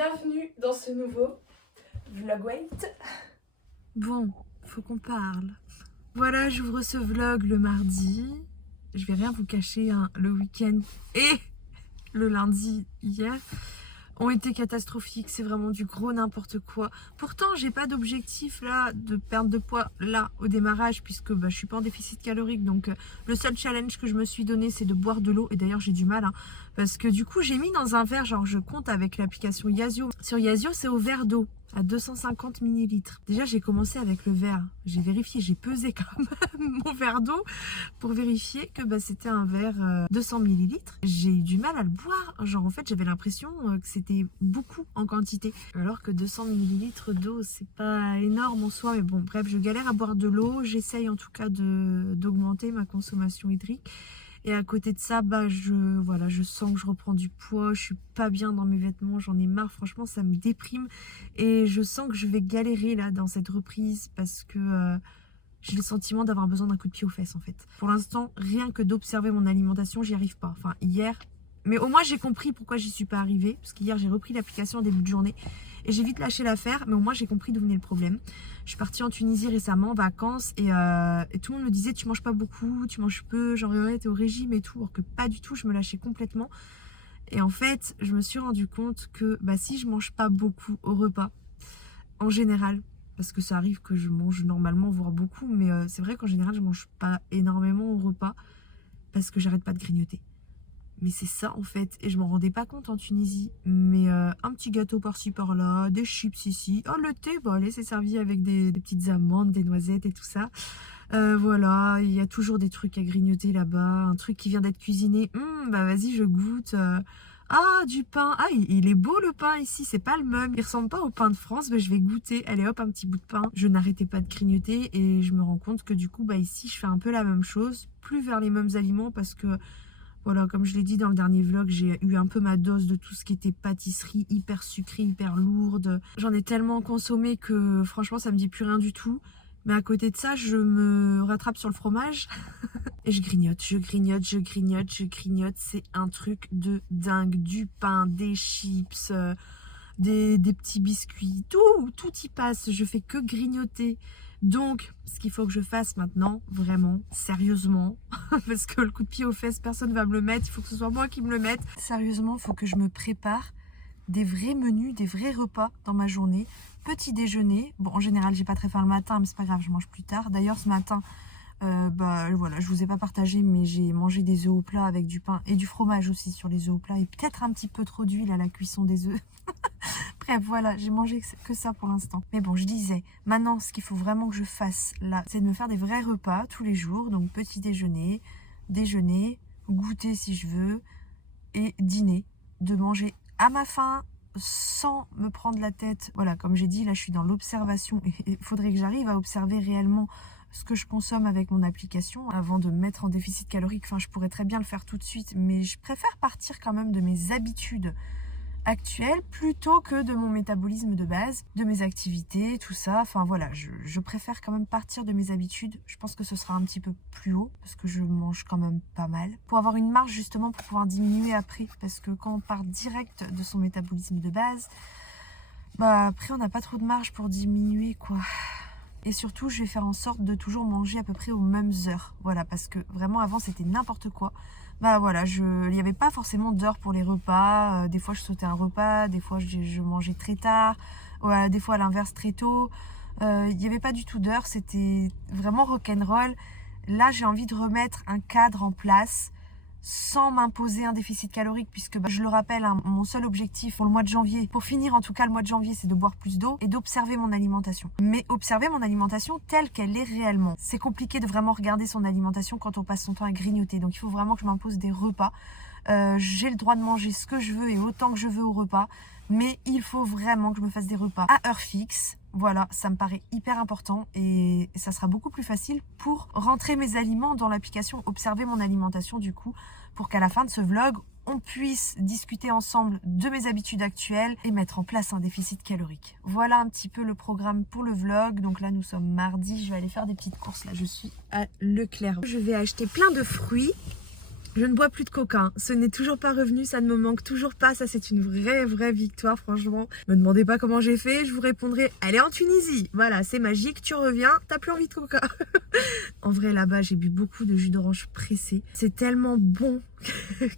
bienvenue dans ce nouveau vlog wait. Bon, faut qu'on parle. Voilà, j'ouvre ce vlog le mardi. Je vais rien vous cacher, hein, le week-end et le lundi hier ont été catastrophiques. C'est vraiment du gros n'importe quoi. Pourtant, j'ai pas d'objectif là de perdre de poids là au démarrage puisque je suis pas en déficit calorique. Donc le seul challenge que je me suis donné, c'est de boire de l'eau. Et d'ailleurs, j'ai du mal hein, parce que du coup, j'ai mis dans un verre, genre je compte avec l'application Yazio. Sur Yazio, c'est au verre d'eau à 250 millilitres. Déjà, j'ai commencé avec le verre. J'ai vérifié, j'ai pesé quand même mon verre d'eau pour vérifier que c'était un verre 200 millilitres. J'ai eu du mal à le boire. Genre, en fait, j'avais l'impression que c'était beaucoup en quantité. Alors que 200 millilitres d'eau, c'est pas énorme en soi. Mais bon, bref, je galère à boire de l'eau. J'essaye en tout cas d'augmenter ma consommation hydrique. Et à côté de ça, je sens que je reprends du poids, je suis pas bien dans mes vêtements, j'en ai marre, franchement ça me déprime. Et je sens que je vais galérer là dans cette reprise parce que j'ai le sentiment d'avoir besoin d'un coup de pied aux fesses en fait. Pour l'instant, rien que d'observer mon alimentation, j'y arrive pas. Enfin hier, mais au moins j'ai compris pourquoi j'y suis pas arrivée. Parce qu'hier j'ai repris l'application en début de journée et j'ai vite lâché l'affaire, mais au moins j'ai compris d'où venait le problème. Je suis partie en Tunisie récemment en vacances et tout le monde me disait tu manges pas beaucoup, tu manges peu, genre t'es au régime et tout, alors que pas du tout, je me lâchais complètement. Et en fait, je me suis rendu compte que si je mange pas beaucoup au repas, en général, parce que ça arrive que je mange normalement, voire beaucoup, mais c'est vrai qu'en général, je mange pas énormément au repas parce que j'arrête pas de grignoter. Mais c'est ça en fait, et je m'en rendais pas compte en Tunisie. Mais un petit gâteau par-ci par-là, des chips ici. Oh le thé, allez, c'est servi avec des petites amandes, des noisettes et tout ça. Voilà, il y a toujours des trucs à grignoter là-bas. Un truc qui vient d'être cuisiné, vas-y je goûte. Ah du pain, ah il est beau le pain ici, c'est pas le même. Il ressemble pas au pain de France, mais je vais goûter. Allez hop, un petit bout de pain. Je n'arrêtais pas de grignoter et je me rends compte que du coup ici je fais un peu la même chose. Plus vers les mêmes aliments parce que voilà, comme je l'ai dit dans le dernier vlog, j'ai eu un peu ma dose de tout ce qui était pâtisserie, hyper sucrée, hyper lourde. J'en ai tellement consommé que franchement, ça me dit plus rien du tout. Mais à côté de ça, je me rattrape sur le fromage et je grignote, je grignote, je grignote, je grignote. C'est un truc de dingue. Du pain, des chips, des petits biscuits, tout y passe. Je fais que grignoter. Donc, ce qu'il faut que je fasse maintenant, vraiment, sérieusement, parce que le coup de pied aux fesses, personne ne va me le mettre, il faut que ce soit moi qui me le mette. Sérieusement, il faut que je me prépare des vrais menus, des vrais repas dans ma journée. Petit déjeuner, bon en général j'ai pas très faim le matin, mais c'est pas grave, je mange plus tard. D'ailleurs ce matin, voilà, je vous ai pas partagé, mais j'ai mangé des œufs au plat avec du pain et du fromage aussi sur les œufs au plat et peut-être un petit peu trop d'huile à la cuisson des œufs. Bref, voilà, j'ai mangé que ça pour l'instant. Mais bon, je disais, maintenant, ce qu'il faut vraiment que je fasse là, c'est de me faire des vrais repas tous les jours. Donc, petit déjeuner, déjeuner, goûter si je veux, et dîner. De manger à ma faim, sans me prendre la tête. Voilà, comme j'ai dit, là, je suis dans l'observation. Et il faudrait que j'arrive à observer réellement ce que je consomme avec mon application avant de me mettre en déficit calorique. Enfin, je pourrais très bien le faire tout de suite, mais je préfère partir quand même de mes habitudes actuelle plutôt que de mon métabolisme de base, de mes activités, tout ça. Enfin voilà, je préfère quand même partir de mes habitudes. Je pense que ce sera un petit peu plus haut parce que je mange quand même pas mal. Pour avoir une marge justement pour pouvoir diminuer après. Parce que quand on part direct de son métabolisme de base, après on n'a pas trop de marge pour diminuer quoi. Et surtout, je vais faire en sorte de toujours manger à peu près aux mêmes heures. Voilà, parce que vraiment avant c'était n'importe quoi. Voilà, il n'y avait pas forcément d'heures pour les repas. Des fois je sautais un repas, des fois je mangeais très tard, des fois à l'inverse très tôt. Il n'y avait pas du tout d'heures, c'était vraiment rock'n'roll. Là j'ai envie de remettre un cadre en place sans m'imposer un déficit calorique puisque je le rappelle, hein, mon seul objectif pour le mois de janvier, pour finir en tout cas le mois de janvier, c'est de boire plus d'eau et d'observer mon alimentation. Mais observer mon alimentation telle qu'elle est réellement. C'est compliqué de vraiment regarder son alimentation quand on passe son temps à grignoter. Donc il faut vraiment que je m'impose des repas. J'ai le droit de manger ce que je veux et autant que je veux au repas. Mais il faut vraiment que je me fasse des repas à heure fixe. Voilà, ça me paraît hyper important et ça sera beaucoup plus facile pour rentrer mes aliments dans l'application, observer mon alimentation du coup, pour qu'à la fin de ce vlog, on puisse discuter ensemble de mes habitudes actuelles et mettre en place un déficit calorique. Voilà un petit peu le programme pour le vlog. Donc là, nous sommes mardi, je vais aller faire des petites courses. Là, je suis à Leclerc. Je vais acheter plein de fruits. Je ne bois plus de coca, hein. Ce n'est toujours pas revenu, ça ne me manque toujours pas. Ça, c'est une vraie victoire, franchement. Me demandez pas comment j'ai fait, je vous répondrai, elle est en Tunisie. Voilà, c'est magique, tu reviens, t'as plus envie de coca. En vrai, là-bas, j'ai bu beaucoup de jus d'orange pressé. C'est tellement bon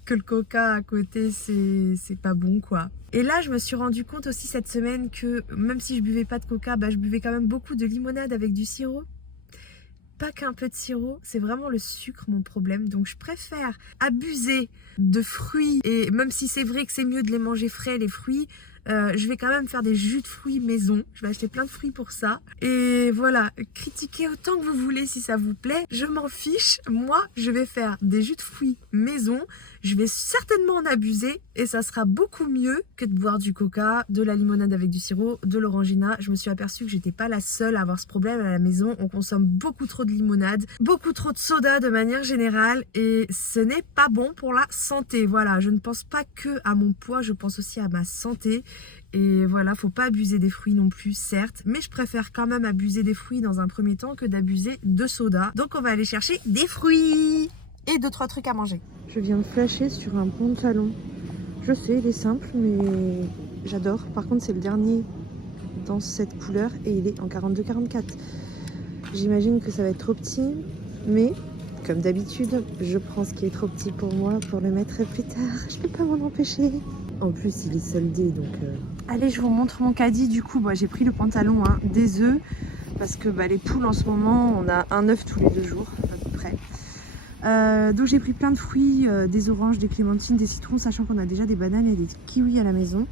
que le coca à côté, c'est pas bon, quoi. Et là, je me suis rendu compte aussi cette semaine que même si je buvais pas de coca, je buvais quand même beaucoup de limonade avec du sirop. Pas qu'un peu de sirop, c'est vraiment le sucre mon problème. Donc je préfère abuser de fruits. Et même si c'est vrai que c'est mieux de les manger frais, les fruits, je vais quand même faire des jus de fruits maison. Je vais acheter plein de fruits pour ça. Et voilà, critiquez autant que vous voulez si ça vous plaît. Je m'en fiche. Moi, je vais faire des jus de fruits maison. Je vais certainement en abuser et ça sera beaucoup mieux que de boire du coca, de la limonade avec du sirop, de l'orangina. Je me suis aperçue que j'étais pas la seule à avoir ce problème à la maison. On consomme beaucoup trop de limonade, beaucoup trop de soda de manière générale et ce n'est pas bon pour la santé. Voilà, je ne pense pas que à mon poids, je pense aussi à ma santé. Et voilà, faut pas abuser des fruits non plus, certes, mais je préfère quand même abuser des fruits dans un premier temps que d'abuser de soda. Donc on va aller chercher des fruits et 2-3 trucs à manger. Je viens de flasher sur un pantalon. Je sais, il est simple, mais j'adore. Par contre, c'est le dernier dans cette couleur et il est en 42-44. J'imagine que ça va être trop petit, mais comme d'habitude, je prends ce qui est trop petit pour moi pour le mettre plus tard. Je peux pas m'en empêcher. En plus, il est soldé, donc... Allez, je vous montre mon caddie. Du coup, j'ai pris le pantalon, des œufs, parce que les poules en ce moment, on a un œuf tous les 2 jours, à peu près. Donc j'ai pris plein de fruits, des oranges, des clémentines, des citrons, sachant qu'on a déjà des bananes et des kiwis à la maison.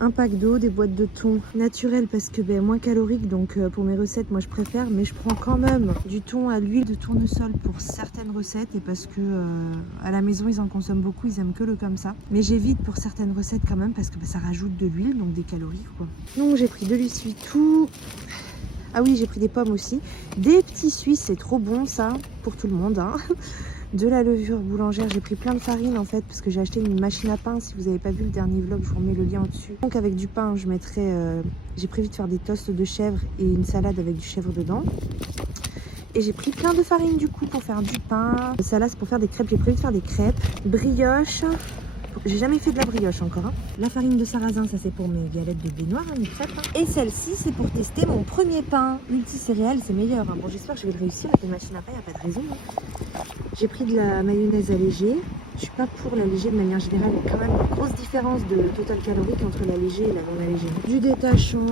Un pack d'eau, des boîtes de thon naturel parce que moins calorique, donc pour mes recettes moi je préfère, mais je prends quand même du thon à l'huile de tournesol pour certaines recettes et parce que à la maison ils en consomment beaucoup, ils aiment que le comme ça. Mais j'évite pour certaines recettes quand même parce que ça rajoute de l'huile, donc des calories quoi. Donc j'ai pris de l'huile tout. Ah oui, j'ai pris des pommes aussi. Des petits Suisses, c'est trop bon ça, pour tout le monde. De la levure boulangère, j'ai pris plein de farine en fait, parce que j'ai acheté une machine à pain. Si vous n'avez pas vu le dernier vlog, je vous remets le lien au-dessus. Donc avec du pain, je mettrai... j'ai prévu de faire des toasts de chèvre et une salade avec du chèvre dedans. Et j'ai pris plein de farine du coup pour faire du pain. Ça là, c'est pour faire des crêpes. J'ai prévu de faire des crêpes. Brioche. J'ai jamais fait de la brioche encore. La farine de sarrasin, ça c'est pour mes galettes de blé noir, mes crêpes. Et celle-ci, c'est pour tester mon premier pain multicéréales, c'est meilleur. Bon, j'espère que je vais le réussir avec les machines à pain, il n'y a pas de raison. J'ai pris de la mayonnaise allégée. Je suis pas pour l'allégée de manière générale. Il y a quand même une grosse différence de total calorique entre l'allégée et la non allégée. Du détachant,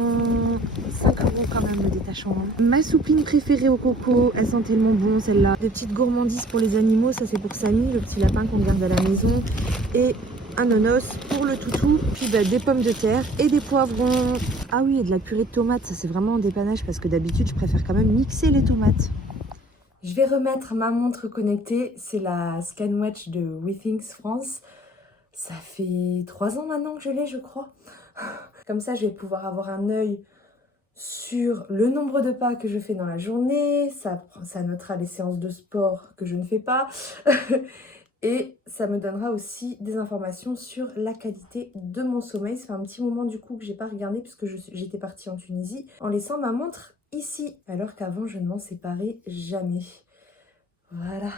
5 € quand même le détachant. Ma soupline préférée au coco, elle sent tellement bon celle-là. Des petites gourmandises pour les animaux, ça c'est pour Samy, le petit lapin qu'on garde à la maison. Et un nonos pour le toutou, puis des pommes de terre et des poivrons. Ah oui, et de la purée de tomates, ça c'est vraiment un dépannage parce que d'habitude je préfère quand même mixer les tomates. Je vais remettre ma montre connectée, c'est la Scanwatch de WeThings France. Ça fait 3 ans maintenant que je l'ai, je crois. Comme ça, je vais pouvoir avoir un œil sur le nombre de pas que je fais dans la journée. Ça notera les séances de sport que je ne fais pas. Et ça me donnera aussi des informations sur la qualité de mon sommeil. Ça fait un petit moment du coup que j'ai pas regardé puisque j'étais partie en Tunisie en laissant ma montre ici. Alors qu'avant je ne m'en séparais jamais. Voilà.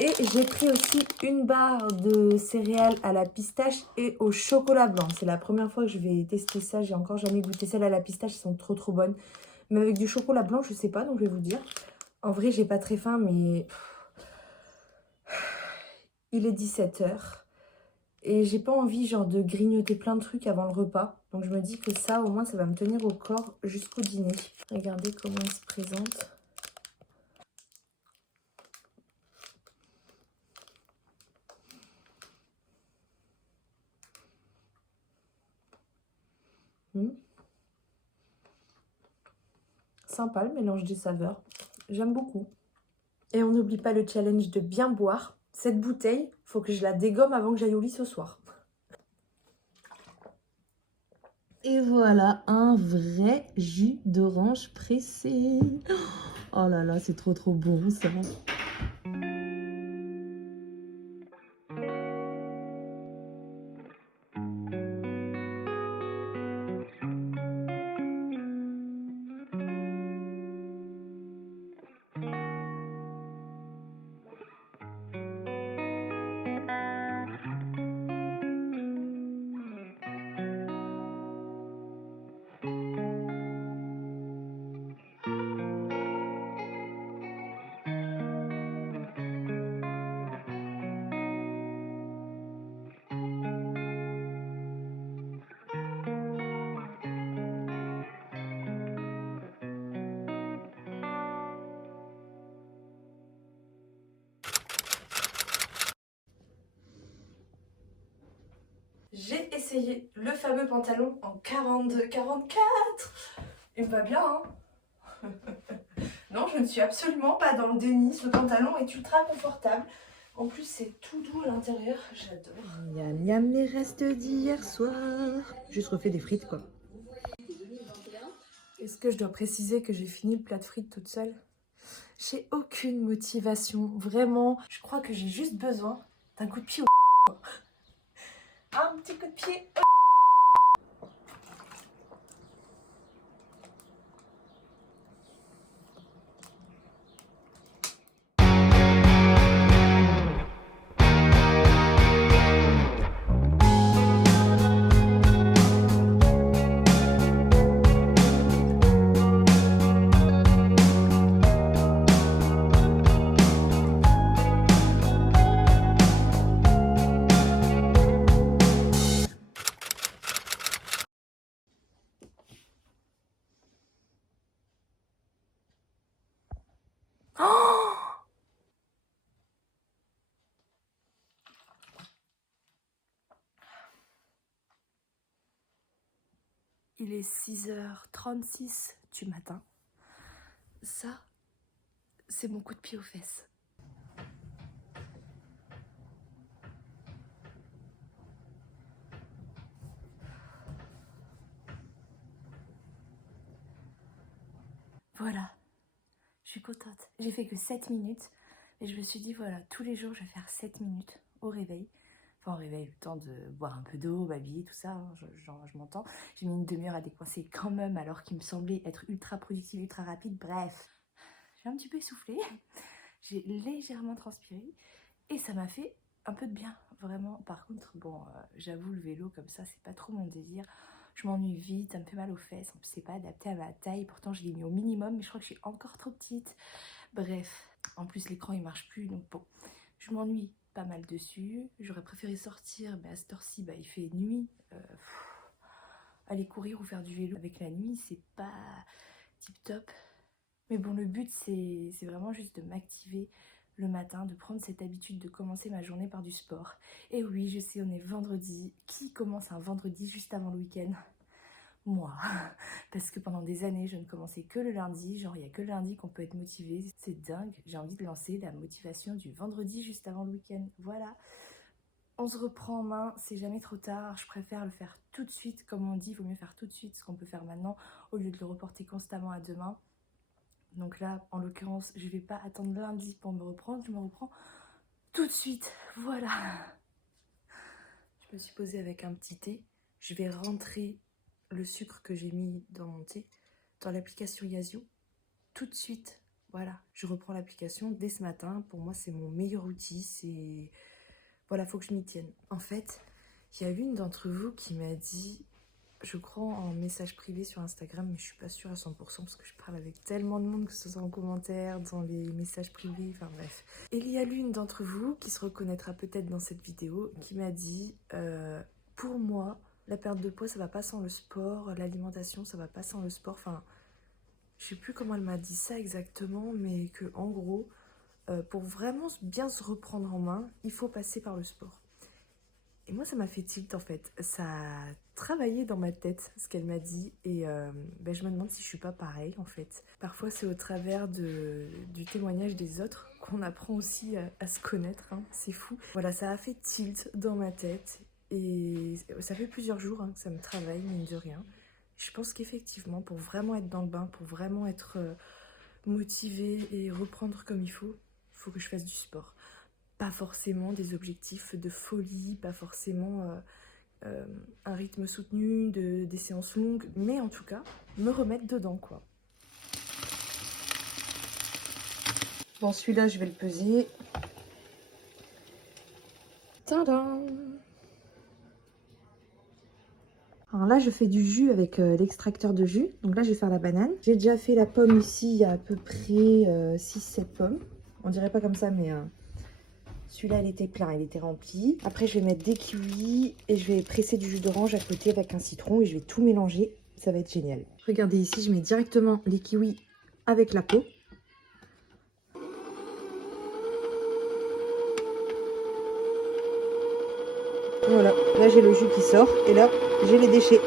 Et j'ai pris aussi une barre de céréales à la pistache et au chocolat blanc. C'est la première fois que je vais tester ça. J'ai encore jamais goûté celles à la pistache, elles sont trop bonnes. Mais avec du chocolat blanc, je sais pas, donc je vais vous dire. En vrai, j'ai pas très faim, mais... Il est 17 h et j'ai pas envie genre de grignoter plein de trucs avant le repas. Donc je me dis que ça, au moins, ça va me tenir au corps jusqu'au dîner. Regardez comment il se présente. Sympa le mélange des saveurs. J'aime beaucoup. Et on n'oublie pas le challenge de bien boire. Cette bouteille, faut que je la dégomme avant que j'aille au lit ce soir. Et voilà, un vrai jus d'orange pressé. Oh là là, c'est trop bon ça. J'ai essayé le fameux pantalon en 42-44. Il me va bien, hein. Non, je ne suis absolument pas dans le déni. Ce pantalon est ultra confortable. En plus, c'est tout doux à l'intérieur. J'adore. Miam miam les restes d'hier soir. Juste refait des frites quoi. Est-ce que je dois préciser que j'ai fini le plat de frites toute seule? J'ai aucune motivation, vraiment. Je crois que j'ai juste besoin d'un coup de pied au quoi. Un petit coup de pied. Oh, il est 6h36 du matin. Ça, c'est mon coup de pied aux fesses. Voilà, je suis contente. J'ai fait que 7 minutes. Et je me suis dit, voilà, tous les jours, je vais faire 7 minutes au réveil. Enfin, au réveil, le temps de boire un peu d'eau, m'habiller, tout ça, hein, je m'entends. J'ai mis une demi-heure à décoincer quand même, alors qu'il me semblait être ultra productive, ultra rapide. Bref, j'ai un petit peu essoufflé. J'ai légèrement transpiré. Et ça m'a fait un peu de bien, vraiment. Par contre, bon, j'avoue, le vélo comme ça, c'est pas trop mon délire. Je m'ennuie vite, ça me fait mal aux fesses. En plus, c'est pas adapté à ma taille. Pourtant, je l'ai mis au minimum, mais je crois que je suis encore trop petite. Bref, en plus, l'écran, il marche plus. Donc bon, je m'ennuie pas mal dessus. J'aurais préféré sortir, mais à cette heure-ci, bah, il fait nuit. Aller courir ou faire du vélo avec la nuit, c'est pas tip top. Mais bon, le but, c'est vraiment juste de m'activer le matin, de prendre cette habitude de commencer ma journée par du sport. Et oui, je sais, on est vendredi. Qui commence un vendredi juste avant le week-end? Moi. Parce que pendant des années, je ne commençais que le lundi. Genre, il n'y a que le lundi qu'on peut être motivé. C'est dingue. J'ai envie de lancer la motivation du vendredi juste avant le week-end. Voilà. On se reprend en main, c'est jamais trop tard. Je préfère le faire tout de suite. Comme on dit, il vaut mieux faire tout de suite ce qu'on peut faire maintenant au lieu de le reporter constamment à demain. Donc là, en l'occurrence, je vais pas attendre lundi pour me reprendre, je me reprends tout de suite. Voilà. Je me suis posée avec un petit thé. Je vais rentrer le sucre que j'ai mis dans mon thé dans l'application Yazoo tout de suite. Voilà, je reprends l'application dès ce matin. Pour moi, c'est mon meilleur outil. C'est voilà, faut que je m'y tienne. En fait, il y a l'une d'entre vous qui m'a dit, je crois en message privé sur Instagram, mais je suis pas sûre à 100% parce que je parle avec tellement de monde, que ce soit en commentaire, dans les messages privés, enfin bref. Et il y a l'une d'entre vous qui se reconnaîtra peut-être dans cette vidéo, qui m'a dit, pour moi, la perte de poids, ça va pas sans le sport, l'alimentation, ça va pas sans le sport, enfin, je sais plus comment elle m'a dit ça exactement, mais que en gros, pour vraiment bien se reprendre en main, il faut passer par le sport. Et moi, ça m'a fait tilt en fait. Ça a travaillé dans ma tête ce qu'elle m'a dit. Et je me demande si je suis pas pareille en fait. Parfois, c'est au travers du témoignage des autres qu'on apprend aussi à se connaître. Hein. C'est fou. Voilà, ça a fait tilt dans ma tête. Et ça fait plusieurs jours que ça me travaille, mine de rien. Je pense qu'effectivement, pour vraiment être dans le bain, pour vraiment être motivée et reprendre comme il faut que je fasse du sport. Pas forcément des objectifs de folie, pas forcément un rythme soutenu, des séances longues, mais en tout cas, me remettre dedans, quoi. Bon, celui-là, je vais le peser. Tadam! Alors là, je fais du jus avec l'extracteur de jus. Donc là, je vais faire la banane. J'ai déjà fait la pomme ici, il y a à peu près 6-7 pommes. On dirait pas comme ça, mais... celui-là, il était plein, il était rempli. Après, je vais mettre des kiwis et je vais presser du jus d'orange à côté avec un citron et je vais tout mélanger. Ça va être génial. Regardez ici, je mets directement les kiwis avec la peau. Voilà, là j'ai le jus qui sort et là j'ai les déchets.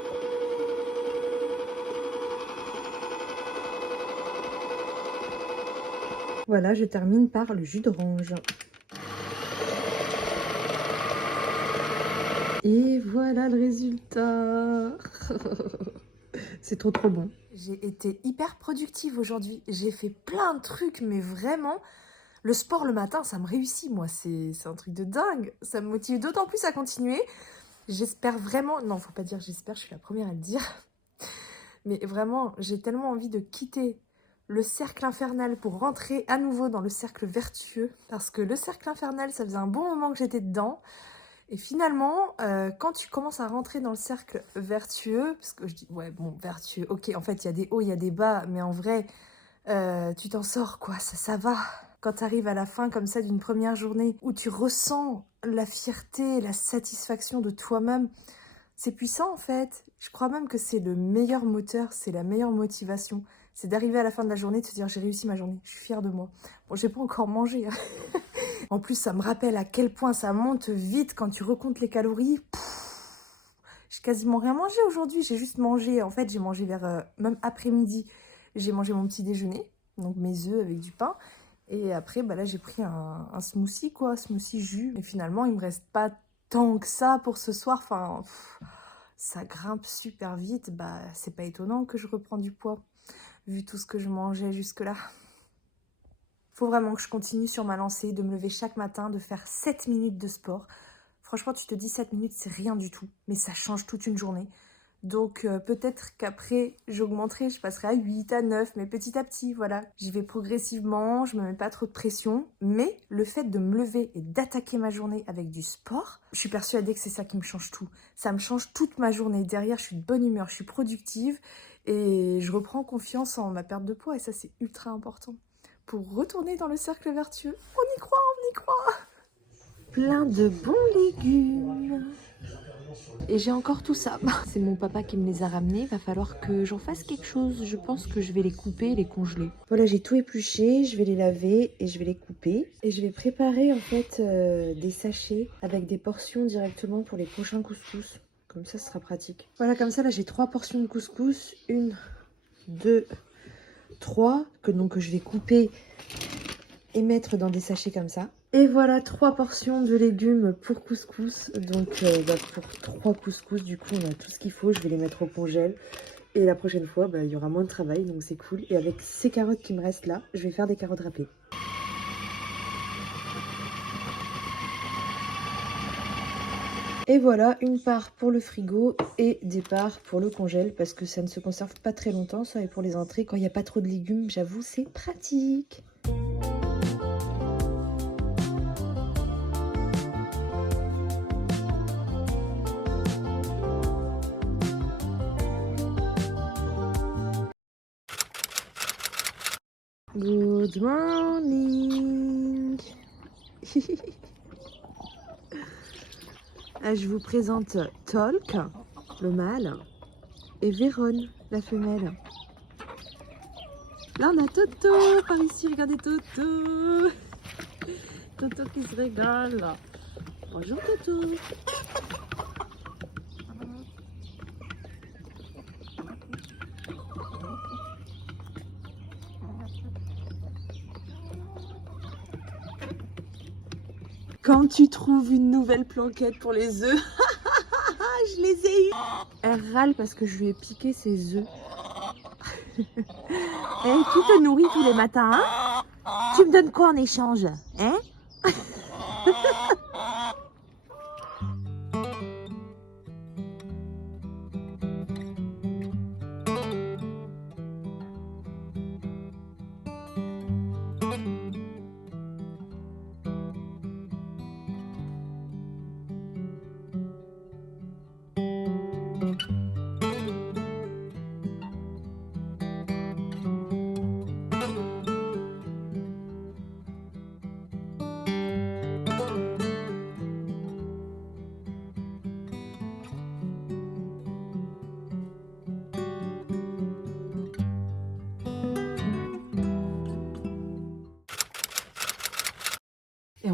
Voilà, je termine par le jus d'orange. Et voilà le résultat. C'est trop trop bon. J'ai été hyper productive aujourd'hui. J'ai fait plein de trucs, mais vraiment, le sport le matin, ça me réussit, moi. C'est un truc de dingue. Ça me motive d'autant plus à continuer. J'espère vraiment... Non, faut pas dire j'espère, je suis la première à le dire. Mais vraiment, j'ai tellement envie de quitter le cercle infernal pour rentrer à nouveau dans le cercle vertueux. Parce que le cercle infernal, ça faisait un bon moment que j'étais dedans. Et finalement, quand tu commences à rentrer dans le cercle vertueux, parce que je dis, ouais, bon, vertueux, ok, en fait, il y a des hauts, il y a des bas, mais en vrai, tu t'en sors, quoi, ça va. Quand tu arrives à la fin, comme ça, d'une première journée, où tu ressens la fierté, la satisfaction de toi-même, c'est puissant, en fait. Je crois même que c'est le meilleur moteur, c'est la meilleure motivation. C'est d'arriver à la fin de la journée, de se dire, j'ai réussi ma journée, je suis fière de moi. Bon, j'ai pas encore mangé, hein. En plus, ça me rappelle à quel point ça monte vite quand tu recomptes les calories. J'ai quasiment rien mangé aujourd'hui. J'ai juste mangé, en fait, j'ai mangé vers même après-midi. J'ai mangé mon petit déjeuner, donc mes œufs avec du pain. Et après, bah là, j'ai pris un smoothie, quoi, smoothie jus. Et finalement, il me reste pas tant que ça pour ce soir. Enfin, ça grimpe super vite. Bah, c'est pas étonnant que je reprends du poids, vu tout ce que je mangeais jusque-là. Faut vraiment que je continue sur ma lancée, de me lever chaque matin, de faire 7 minutes de sport. Franchement, tu te dis 7 minutes, c'est rien du tout, mais ça change toute une journée. Donc peut-être qu'après, j'augmenterai, je passerai à 8, à 9, mais petit à petit, voilà. J'y vais progressivement, je me mets pas trop de pression, mais le fait de me lever et d'attaquer ma journée avec du sport, je suis persuadée que c'est ça qui me change tout. Ça me change toute ma journée. Derrière, je suis de bonne humeur, je suis productive et je reprends confiance en ma perte de poids et ça, c'est ultra important. Pour retourner dans le cercle vertueux. On y croit, on y croit. Plein de bons légumes. Et j'ai encore tout ça. C'est mon papa qui me les a ramenés. Il va falloir que j'en fasse quelque chose. Je pense que je vais les couper et les congeler. Voilà, j'ai tout épluché. Je vais les laver et je vais les couper. Et je vais préparer en fait des sachets avec des portions directement pour les prochains couscous. Comme ça, ce sera pratique. Voilà, comme ça, là, j'ai 3 portions de couscous. 1, 2, 3 que je vais couper et mettre dans des sachets comme ça. Et voilà 3 portions de légumes pour couscous. Donc pour 3 couscous, du coup on a tout ce qu'il faut. Je vais les mettre au congèle. Et la prochaine fois, il y aura moins de travail, donc c'est cool. Et avec ces carottes qui me restent là, je vais faire des carottes râpées. Et voilà, une part pour le frigo et des parts pour le congèle parce que ça ne se conserve pas très longtemps, ça. Et pour les entrées, quand il n'y a pas trop de légumes, j'avoue, c'est pratique. Good morning. Je vous présente Tolk, le mâle, et Véronne, la femelle. Là, on a Toto par ici. Regardez Toto. Toto qui se régale. Bonjour Toto. Quand tu trouves une nouvelle planquette pour les œufs, je les ai eus. Elle râle parce que je lui ai piqué ses œufs. Et qui te nourrit tous les matins, hein? Tu me donnes quoi en échange, hein?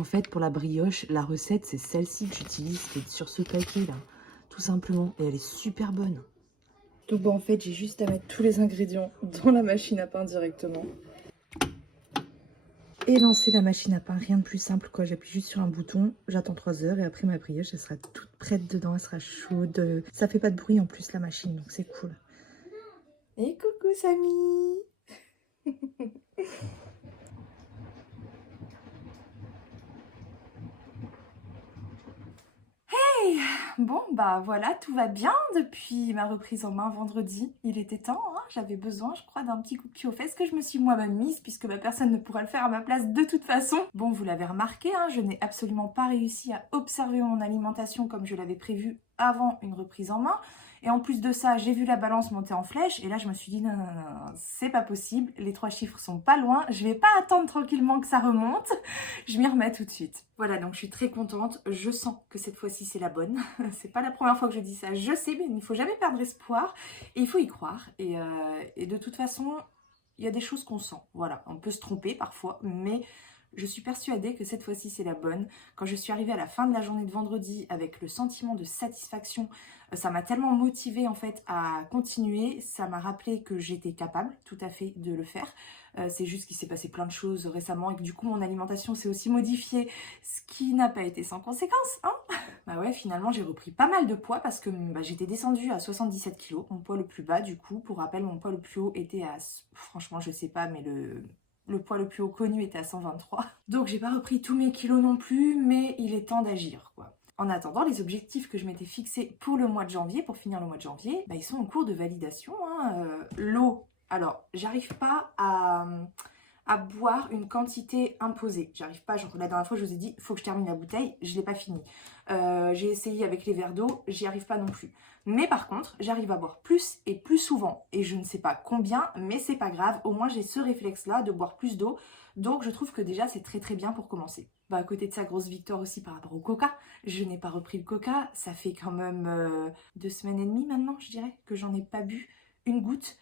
fait, pour la brioche, la recette, c'est celle-ci que j'utilise, qui est sur ce paquet là, tout simplement. Et elle est super bonne. Donc bon, en fait, j'ai juste à mettre tous les ingrédients dans la machine à pain directement. Et lancer la machine à pain, rien de plus simple quoi. J'appuie juste sur un bouton, j'attends 3 heures et après ma brioche, elle sera toute prête dedans, elle sera chaude. Ça fait pas de bruit en plus la machine, donc c'est cool. Et coucou Samy. Bon, bah voilà, tout va bien depuis ma reprise en main vendredi. Il était temps, hein, j'avais besoin, je crois, d'un petit coup de pied aux fesses que je me suis moi-même mise, puisque personne ne pourra le faire à ma place de toute façon. Bon, vous l'avez remarqué, hein, je n'ai absolument pas réussi à observer mon alimentation comme je l'avais prévu avant une reprise en main. Et en plus de ça, j'ai vu la balance monter en flèche, et là je me suis dit non, non, non, non, c'est pas possible, les 3 chiffres sont pas loin, je vais pas attendre tranquillement que ça remonte, je m'y remets tout de suite. Voilà, donc je suis très contente, je sens que cette fois-ci c'est la bonne. C'est pas la première fois que je dis ça, je sais, mais il ne faut jamais perdre espoir, et il faut y croire, et de toute façon, il y a des choses qu'on sent, voilà, on peut se tromper parfois, mais je suis persuadée que cette fois-ci c'est la bonne. Quand je suis arrivée à la fin de la journée de vendredi avec le sentiment de satisfaction, ça m'a tellement motivée en fait à continuer, ça m'a rappelé que j'étais capable tout à fait de le faire. C'est juste qu'il s'est passé plein de choses récemment et que du coup mon alimentation s'est aussi modifiée, ce qui n'a pas été sans conséquence, hein. Bah ouais, finalement j'ai repris pas mal de poids parce que j'étais descendue à 77 kg, mon poids le plus bas du coup. Pour rappel, mon poids le plus haut était à, franchement je sais pas, mais le poids le plus haut connu était à 123. Donc j'ai pas repris tous mes kilos non plus, mais il est temps d'agir quoi. En attendant, les objectifs que je m'étais fixés pour le mois de janvier, pour finir le mois de janvier, ils sont en cours de validation, hein. L'eau, alors j'arrive pas à boire une quantité imposée. J'arrive pas, genre la dernière fois je vous ai dit, il faut que je termine la bouteille, je l'ai pas fini. J'ai essayé avec les verres d'eau, j'y arrive pas non plus. Mais par contre, j'arrive à boire plus et plus souvent. Et je ne sais pas combien, mais c'est pas grave. Au moins, j'ai ce réflexe-là de boire plus d'eau. Donc, je trouve que déjà, c'est très très bien pour commencer. À côté de ça, grosse victoire aussi par rapport au coca. Je n'ai pas repris le coca. Ça fait quand même 2 semaines et demie maintenant, je dirais, que j'en ai pas bu une goutte.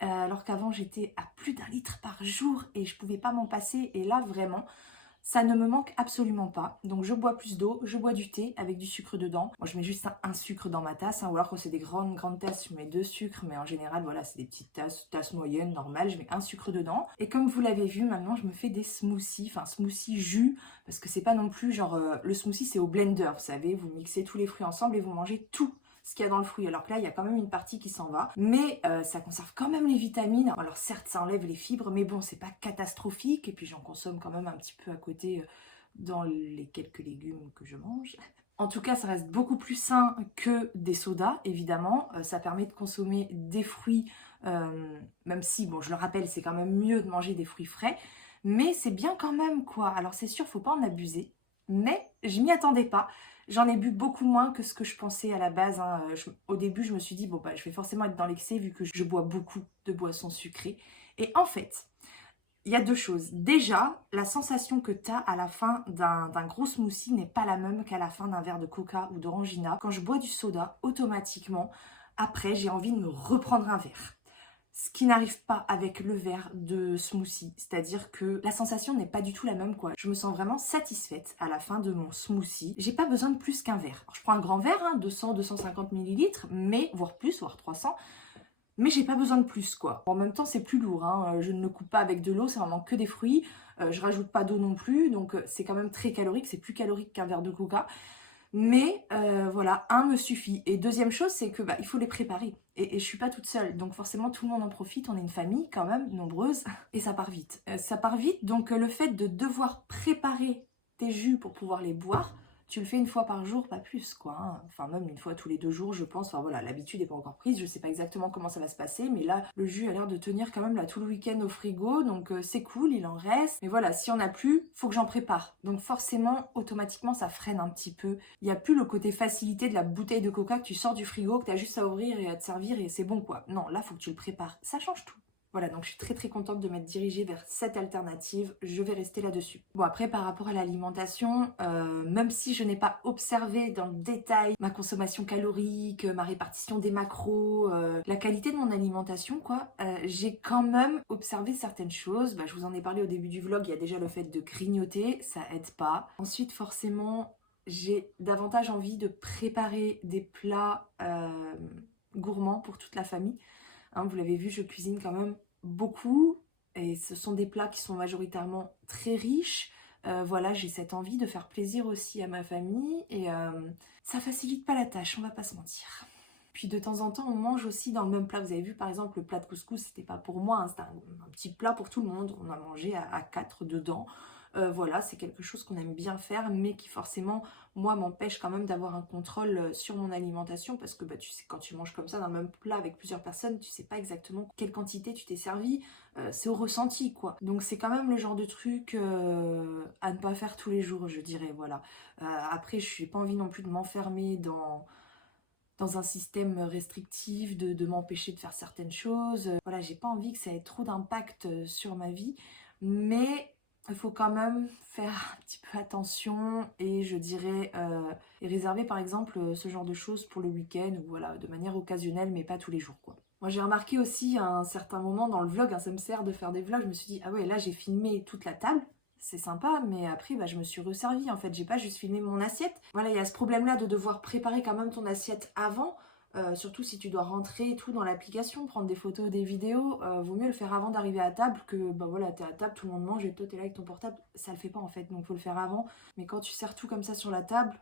Alors qu'avant, j'étais à plus d'1 litre par jour et je pouvais pas m'en passer. Et là, vraiment... ça ne me manque absolument pas. Donc je bois plus d'eau, je bois du thé avec du sucre dedans. Moi je mets juste un sucre dans ma tasse, hein, ou alors quand c'est des grandes tasses, je mets 2 sucres, mais en général voilà, c'est des petites tasses moyennes, normales, je mets un sucre dedans. Et comme vous l'avez vu, maintenant je me fais des smoothies, enfin smoothie jus, parce que c'est pas non plus genre, le smoothie c'est au blender, vous savez, vous mixez tous les fruits ensemble et vous mangez tout ce qu'il y a dans le fruit, alors que là il y a quand même une partie qui s'en va, mais ça conserve quand même les vitamines. Alors certes ça enlève les fibres, mais bon c'est pas catastrophique, et puis j'en consomme quand même un petit peu à côté dans les quelques légumes que je mange. En tout cas ça reste beaucoup plus sain que des sodas évidemment. Ça permet de consommer des fruits, même si bon je le rappelle c'est quand même mieux de manger des fruits frais, mais c'est bien quand même quoi. Alors c'est sûr faut pas en abuser, mais je m'y attendais pas. J'en ai bu beaucoup moins que ce que je pensais à la base, hein. Au début, je me suis dit, bon, je vais forcément être dans l'excès vu que je bois beaucoup de boissons sucrées. Et en fait, il y a 2 choses. Déjà, la sensation que tu as à la fin d'un gros smoothie n'est pas la même qu'à la fin d'un verre de coca ou d'orangina. Quand je bois du soda, automatiquement, après, j'ai envie de me reprendre un verre. Ce qui n'arrive pas avec le verre de smoothie, c'est-à-dire que la sensation n'est pas du tout la même quoi. Je me sens vraiment satisfaite à la fin de mon smoothie. J'ai pas besoin de plus qu'un verre. Alors, je prends un grand verre, hein, 200-250 ml, mais voire plus, voire 300. Mais j'ai pas besoin de plus quoi. En même temps c'est plus lourd, hein. Je ne le coupe pas avec de l'eau, c'est vraiment que des fruits. Je rajoute pas d'eau non plus, donc c'est quand même très calorique, c'est plus calorique qu'un verre de coca. Mais voilà, un me suffit. Et deuxième chose, c'est que il faut les préparer. Et je suis pas toute seule, donc forcément tout le monde en profite. On est une famille quand même, nombreuse, et ça part vite. Ça part vite, donc le fait de devoir préparer tes jus pour pouvoir les boire, tu le fais 1 fois par jour, pas plus quoi, hein. Enfin même 1 fois tous les 2 jours je pense. Enfin voilà, l'habitude n'est pas encore prise, je sais pas exactement comment ça va se passer, mais là le jus a l'air de tenir quand même là tout le week-end au frigo, donc c'est cool, il en reste. Mais voilà, si on a plus, faut que j'en prépare. Donc forcément, automatiquement ça freine un petit peu. Il n'y a plus le côté facilité de la bouteille de coca que tu sors du frigo, que tu as juste à ouvrir et à te servir et c'est bon quoi. Non, là faut que tu le prépares, ça change tout. Voilà, donc je suis très très contente de m'être dirigée vers cette alternative, je vais rester là-dessus. Bon après par rapport à l'alimentation, même si je n'ai pas observé dans le détail ma consommation calorique, ma répartition des macros, la qualité de mon alimentation quoi, j'ai quand même observé certaines choses. Je vous en ai parlé au début du vlog, il y a déjà le fait de grignoter, ça aide pas. Ensuite forcément, j'ai davantage envie de préparer des plats gourmands pour toute la famille. Hein, vous l'avez vu, je cuisine quand même beaucoup et ce sont des plats qui sont majoritairement très riches. Voilà, j'ai cette envie de faire plaisir aussi à ma famille et ça facilite pas la tâche, on va pas se mentir. Puis de temps en temps, on mange aussi dans le même plat. Vous avez vu par exemple le plat de couscous, c'était pas pour moi, hein, c'était un petit plat pour tout le monde. On a mangé à 4 dedans. Voilà, c'est quelque chose qu'on aime bien faire, mais qui forcément, moi, m'empêche quand même d'avoir un contrôle sur mon alimentation, parce que tu sais, quand tu manges comme ça dans le même plat avec plusieurs personnes, tu sais pas exactement quelle quantité tu t'es servi, c'est au ressenti, quoi. Donc c'est quand même le genre de truc à ne pas faire tous les jours, je dirais, voilà. Après, je n'ai pas envie non plus de m'enfermer dans un système restrictif, de m'empêcher de faire certaines choses. Voilà, j'ai pas envie que ça ait trop d'impact sur ma vie, mais il faut quand même faire un petit peu attention et je dirais et réserver par exemple ce genre de choses pour le week-end ou voilà, de manière occasionnelle mais pas tous les jours quoi. Moi j'ai remarqué aussi à un certain moment dans le vlog, hein, ça me sert de faire des vlogs, je me suis dit ah ouais là j'ai filmé toute la table, c'est sympa mais après je me suis resservie en fait, j'ai pas juste filmé mon assiette. Voilà, il y a ce problème là de devoir préparer quand même ton assiette avant. Surtout si tu dois rentrer tout dans l'application, prendre des photos, des vidéos, vaut mieux le faire avant d'arriver à table que voilà, t'es à table, tout le monde mange et toi t'es là avec ton portable, ça le fait pas en fait, donc faut le faire avant. Mais quand tu sers tout comme ça sur la table,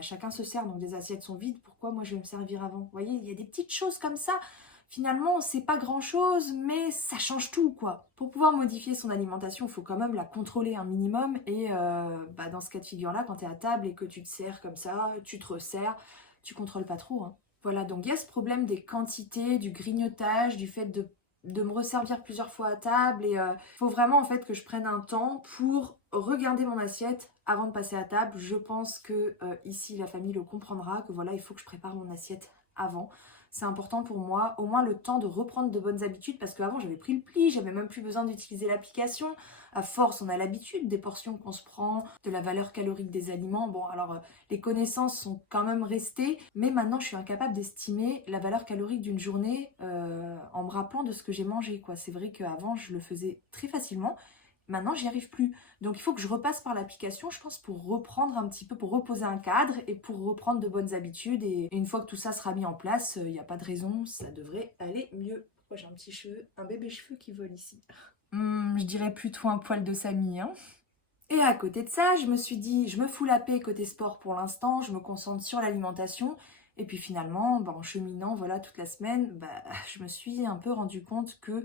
chacun se sert, donc les assiettes sont vides, pourquoi moi je vais me servir avant? Vous voyez, il y a des petites choses comme ça, finalement c'est pas grand chose, mais ça change tout quoi. Pour pouvoir modifier son alimentation, il faut quand même la contrôler un minimum et dans ce cas de figure là, quand t'es à table et que tu te sers comme ça, tu te resserres, tu contrôles pas trop. Hein. Voilà, donc il y a ce problème des quantités, du grignotage, du fait de me resservir plusieurs fois à table. Et faut vraiment en fait que je prenne un temps pour regarder mon assiette avant de passer à table. Je pense que ici la famille le comprendra, que voilà, il faut que je prépare mon assiette avant. C'est important pour moi, au moins le temps de reprendre de bonnes habitudes, parce qu'avant j'avais pris le pli, j'avais même plus besoin d'utiliser l'application. À force, on a l'habitude des portions qu'on se prend, de la valeur calorique des aliments. Bon, alors les connaissances sont quand même restées, mais maintenant je suis incapable d'estimer la valeur calorique d'une journée en me rappelant de ce que j'ai mangé, quoi. C'est vrai qu'avant je le faisais très facilement. Maintenant, j'y arrive plus. Donc, il faut que je repasse par l'application, je pense, pour reprendre un petit peu, pour reposer un cadre et pour reprendre de bonnes habitudes. Et une fois que tout ça sera mis en place, il n'y a pas de raison, ça devrait aller mieux. Pourquoi j'ai un petit cheveu, un bébé cheveu qui vole ici? Je dirais plutôt un poil de Samy, hein. Et à côté de ça, je me suis dit, je me fous la paix côté sport pour l'instant, je me concentre sur l'alimentation. Et puis finalement, en cheminant, voilà, toute la semaine, je me suis un peu rendu compte que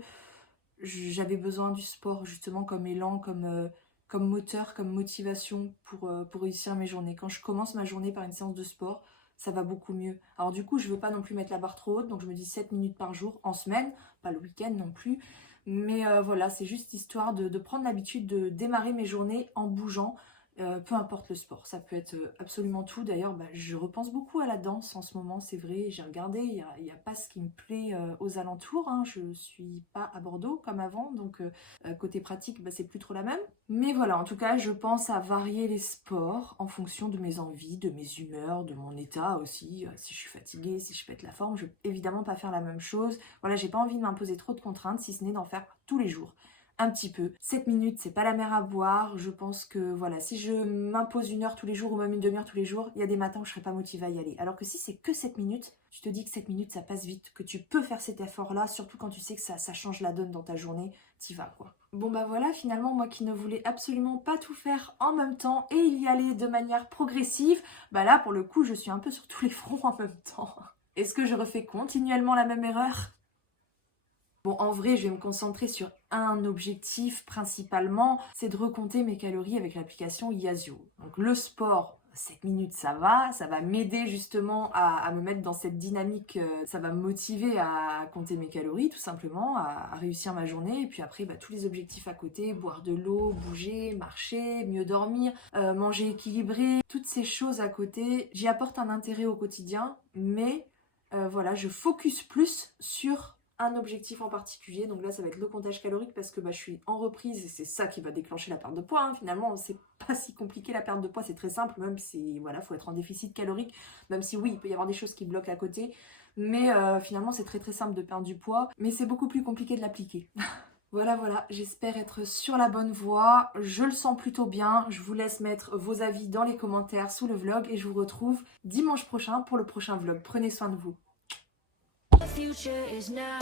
j'avais besoin du sport justement comme élan, comme moteur, comme motivation pour réussir mes journées. Quand je commence ma journée par une séance de sport, ça va beaucoup mieux. Alors du coup, je veux pas non plus mettre la barre trop haute, donc je me dis 7 minutes par jour en semaine, pas le week-end non plus. Mais voilà, c'est juste histoire de prendre l'habitude de démarrer mes journées en bougeant. Peu importe le sport, ça peut être absolument tout. D'ailleurs, je repense beaucoup à la danse en ce moment, c'est vrai. J'ai regardé, il y a pas ce qui me plaît aux alentours. Hein. Je suis pas à Bordeaux comme avant, donc côté pratique, c'est plus trop la même. Mais voilà, en tout cas, je pense à varier les sports en fonction de mes envies, de mes humeurs, de mon état aussi. Si je suis fatiguée, si je pète la forme, je vais évidemment pas faire la même chose. Voilà, j'ai pas envie de m'imposer trop de contraintes, si ce n'est d'en faire tous les jours. Un petit peu. 7 minutes, c'est pas la mer à boire. Je pense que voilà, si je m'impose 1 heure tous les jours ou même une demi-heure tous les jours, il y a des matins où je serais pas motivée à y aller. Alors que si c'est que 7 minutes, tu te dis que 7 minutes ça passe vite, que tu peux faire cet effort-là, surtout quand tu sais que ça change la donne dans ta journée, t'y vas quoi. Bon voilà, finalement moi qui ne voulais absolument pas tout faire en même temps et y aller de manière progressive, là pour le coup je suis un peu sur tous les fronts en même temps. Est-ce que je refais continuellement la même erreur ? Bon, en vrai, je vais me concentrer sur un objectif principalement, c'est de recompter mes calories avec l'application Yazoo. Donc le sport, 7 minutes ça va m'aider justement à me mettre dans cette dynamique, ça va me motiver à compter mes calories tout simplement, à réussir ma journée. Et puis après, tous les objectifs à côté, boire de l'eau, bouger, marcher, mieux dormir, manger équilibré, toutes ces choses à côté, j'y apporte un intérêt au quotidien, mais voilà, je focus plus sur un objectif en particulier. Donc là, ça va être le comptage calorique parce que je suis en reprise et c'est ça qui va déclencher la perte de poids. Hein. Finalement, c'est pas si compliqué la perte de poids, c'est très simple. Même si, voilà, faut être en déficit calorique. Même si, oui, il peut y avoir des choses qui bloquent à côté. Mais finalement, c'est très très simple de perdre du poids. Mais c'est beaucoup plus compliqué de l'appliquer. Voilà, j'espère être sur la bonne voie. Je le sens plutôt bien. Je vous laisse mettre vos avis dans les commentaires sous le vlog et je vous retrouve dimanche prochain pour le prochain vlog. Prenez soin de vous. The future is now.